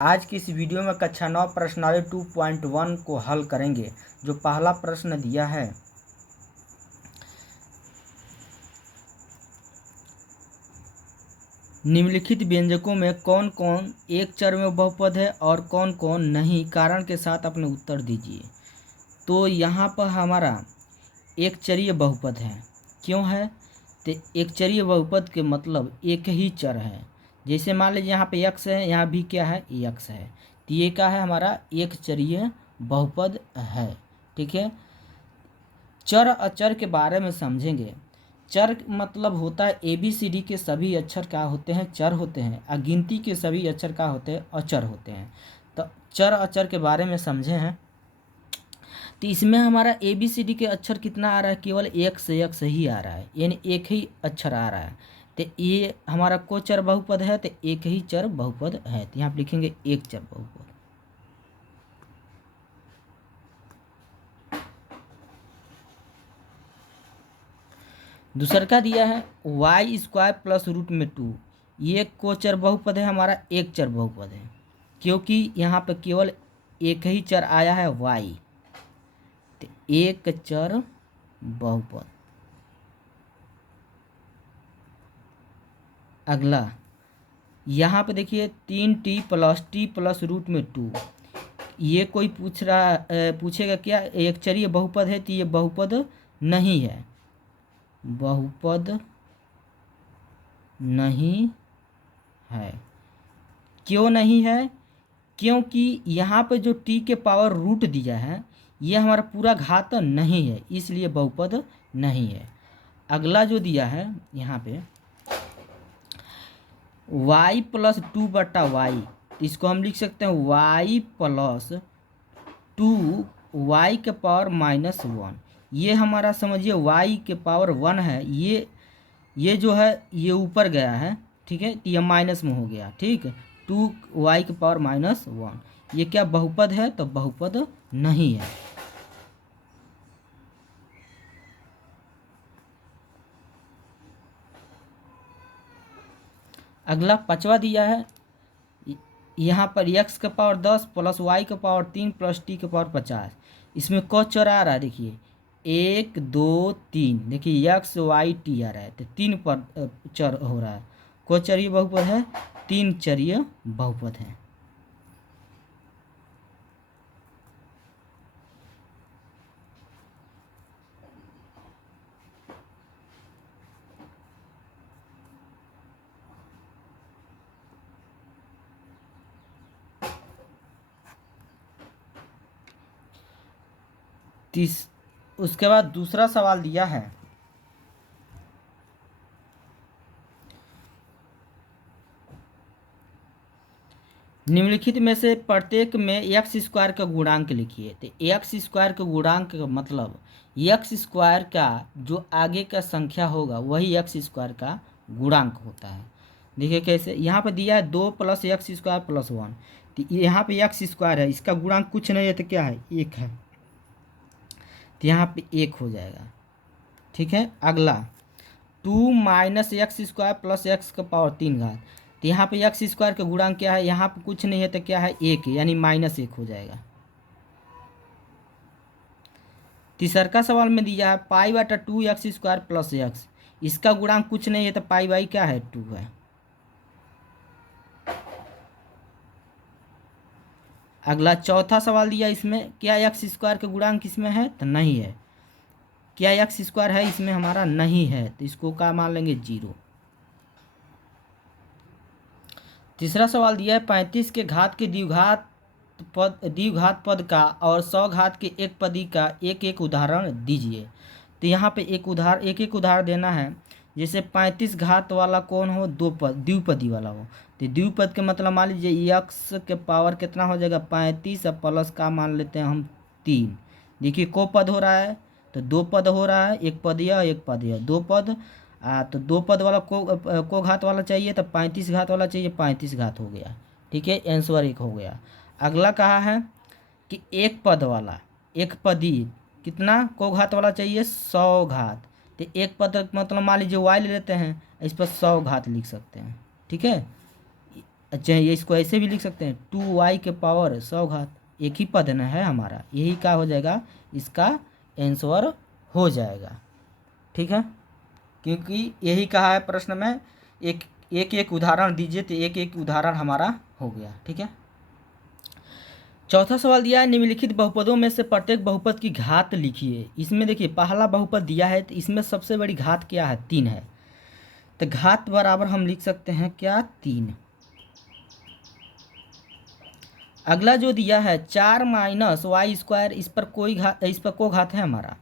आज की इस वीडियो में कक्षा 9 प्रश्नावली 2.1 को हल करेंगे। जो पहला प्रश्न दिया है, निम्नलिखित व्यंजकों में कौन कौन एक चर में बहुपद है और कौन कौन नहीं, कारण के साथ अपने उत्तर दीजिए। तो यहाँ पर हमारा एक चरीय बहुपद है। क्यों है? तो एक चरीय बहुपद के मतलब एक ही चर है। जैसे मान लीजिए यहाँ पे x है, यहाँ भी क्या है, x है, तो ये क्या है, हमारा एक चरीय बहुपद है। ठीक है। चर अचर के बारे में समझेंगे। चर मतलब होता है ABCD के सभी अक्षर क्या होते हैं, चर होते हैं। अगिनती के सभी अक्षर क्या होते हैं, अचर होते हैं। तो चर अचर के बारे में समझे हैं। तो इसमें हमारा ABCD के अक्षर कितना आ रहा है, केवल एक से एक ही आ रहा है, यानी एक ही अक्षर आ रहा है। तो ये हमारा को चर बहुपद है, तो एक ही चर बहुपद है। तो यहाँ पे लिखेंगे एक चर बहुपद। दूसरा का दिया है y² प्लस रूट में 2। ये को चर बहुपद है, हमारा एक चर बहुपद है, क्योंकि यहाँ पे केवल एक ही चर आया है y। तो एक चर बहुपद। अगला यहाँ पे देखिए 3t प्लस रूट में 2। ये कोई पूछेगा क्या एक चरीय बहुपद है, तो ये बहुपद नहीं है, बहुपद नहीं है। क्यों नहीं है? क्योंकि यहाँ पे जो t के पावर रूट दिया है ये हमारा पूरा घात नहीं है, इसलिए बहुपद नहीं है। अगला जो दिया है यहाँ पे y प्लस 2/y, इसको हम लिख सकते हैं y प्लस 2y के पावर -1। ये हमारा समझिए y के पावर 1 है। ये जो है ये ऊपर गया है, ठीक है, तो ये माइनस में हो गया। ठीक, 2y के पावर -1। ये क्या बहुपद है? तो बहुपद नहीं है। अगला पांचवा दिया है, यहाँ पर x का पावर 10 प्लस y का पावर 3 प्लस t का पावर 50। इसमें क चर आ रहा है, देखिए 1 2 3, देखिए x y t आ रहा है, तो 3 पर चर हो रहा है। क चरीय बहुपद है, 3 चरीय बहुपद है। उसके बाद दूसरा सवाल दिया है, निम्नलिखित में से प्रत्येक में x² का गुणांक लिखिए। तो x² का गुणांक का मतलब x² का जो आगे का संख्या होगा वही x² का गुणांक होता है। देखिए कैसे, यहाँ पे दिया है 2 प्लस x² प्लस 1। तो यहाँ पे x² है, इसका गुणांक कुछ नहीं है, तो क्या है, 1 है, तो यहाँ पे 1 हो जाएगा। ठीक है। अगला 2 माइनस x² प्लस x का पावर 3 घात। तो यहाँ पे x² का गुणांक क्या है, यहाँ पे कुछ नहीं है, तो क्या है, 1 है, यानी -1 हो जाएगा। तीसरा का सवाल में दिया है π/2 x² प्लस x। इसका गुणांक कुछ नहीं है, तो π/, क्या है, 2 है। अगला चौथा सवाल दिया, इसमें क्या x² का गुणांक इसमें है, तो नहीं है। क्या x² है इसमें, हमारा नहीं है, तो इसको क्या मान लेंगे, 0। तीसरा सवाल दिया है 35 के घात के द्विघात पद का और 100 घात के एक पदी का एक एक उदाहरण दीजिए। तो यहाँ पे एक एक उदाहरण देना है। जैसे 35 घात वाला कौन हो, द्विपदी वाला हो। तो द्विपद के मतलब मान लीजिए x के पावर कितना हो जाएगा, 35 और प्लस का मान लेते हैं हम 3। देखिए को पद हो रहा है, तो 2 पद हो रहा है, एक पद या एक पद या 2 पद। तो 2 पद वाला को घात वाला चाहिए, तो 35 घात वाला चाहिए, 35 घात हो गया। ठीक है, आंसर 1 हो गया। अगला कहा है कि एक पद वाला, एक पदी कितना को घात वाला चाहिए, 100 घात। तो एक पद मतलब मान लीजिए y ले लेते हैं, इस पर 100 घात लिख सकते हैं। ठीक है, अच्छा, ये इसको ऐसे भी लिख सकते हैं 2y के पावर 100 घात, एक ही पद न है हमारा, यही क्या हो जाएगा, इसका आंसर हो जाएगा। ठीक है, क्योंकि यही कहा है प्रश्न में, एक एक एक उदाहरण दीजिए, तो एक एक उदाहरण हमारा हो गया। ठीक है, चौथा सवाल दिया है निम्नलिखित बहुपदों में से प्रत्येक बहुपद की घात लिखिए। इसमें देखिए पहला बहुपद दिया है, तो इसमें सबसे बड़ी घात क्या है, 3 है, तो घात बराबर हम लिख सकते हैं क्या, 3। अगला जो दिया है 4 माइनस वाई स्क्वायर, इस पर कोई घात, इस पर को घात है हमारा,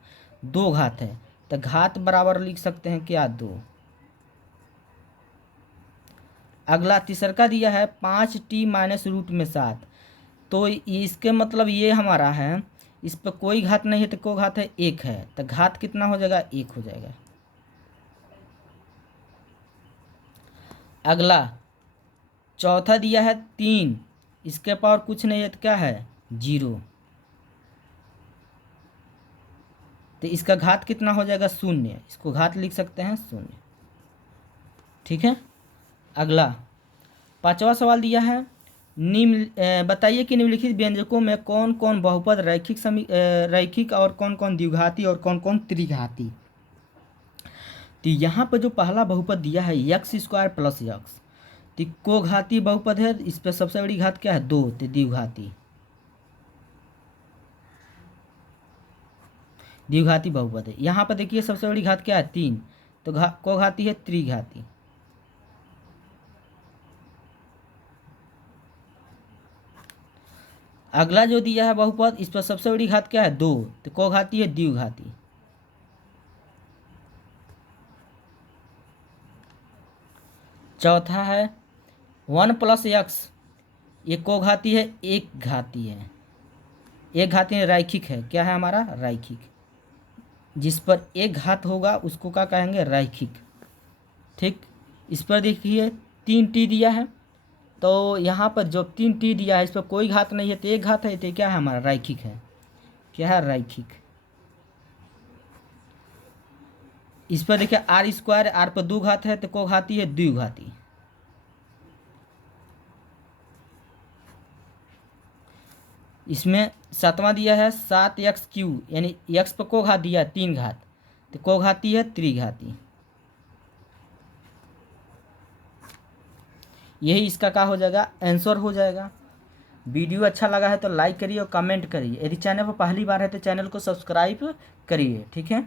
2 घात है, तो घात बराबर लिख सकते हैं क्या, 2। अगला तीसरा का दिया है 5t माइनस रूट में 7, तो इसके मतलब ये हमारा है, इस पर कोई घात नहीं है, तो को घात है, 1 है, तो घात कितना हो जाएगा, 1 हो जाएगा। अगला चौथा दिया है 3, इसके पावर कुछ नहीं है, तो क्या है, 0, तो इसका घात कितना हो जाएगा, 0, इसको घात लिख सकते हैं 0। ठीक है, अगला पांचवा सवाल दिया है बताइए कि निम्नलिखित व्यंजकों में कौन कौन बहुपद रैखिक और कौन कौन द्विघाती और कौन कौन त्रिघाती। तो यहाँ पर जो पहला बहुपद दिया है x स्क्वायर प्लस यक्स, तो को घाती बहुपद है, इस पर सबसे बड़ी घात क्या है, 2, तो द्विघाती बहुपद है। यहाँ पर देखिए सबसे बड़ी घात क्या है, 3, तो को घाती है त्रिघाती। अगला जो दिया है बहुपद, इस पर सबसे बड़ी घात क्या है, 2, तो को घाती है द्विघाती। चौथा है 1 प्लस एक्स, ये को घाती है, एक घाती है, एक घाती है, रैखिक है, क्या है हमारा, रैखिक, जिस पर एक घात होगा उसको क्या कहेंगे, रैखिक। ठीक, इस पर देखिए 3t दिया है, तो यहाँ पर जो 3t दिया है, इस पर कोई घात नहीं है, तो एक घात है, तो क्या है हमारा, रैखिक है, क्या है, रैखिक। इस पर देखिए आर स्क्वायर, आर पर 2 घात है, तो को घाती है द्विघाती। इसमें सातवां दिया है 7x3, यानी x पर को घात दिया है 3 घात, तो को घाती है त्रिघाती। यही इसका क्या हो जाएगा, आंसर हो जाएगा। वीडियो अच्छा लगा है तो लाइक करिए और कमेंट करिए, यदि चैनल पर पहली बार है तो चैनल को सब्सक्राइब करिए। ठीक है।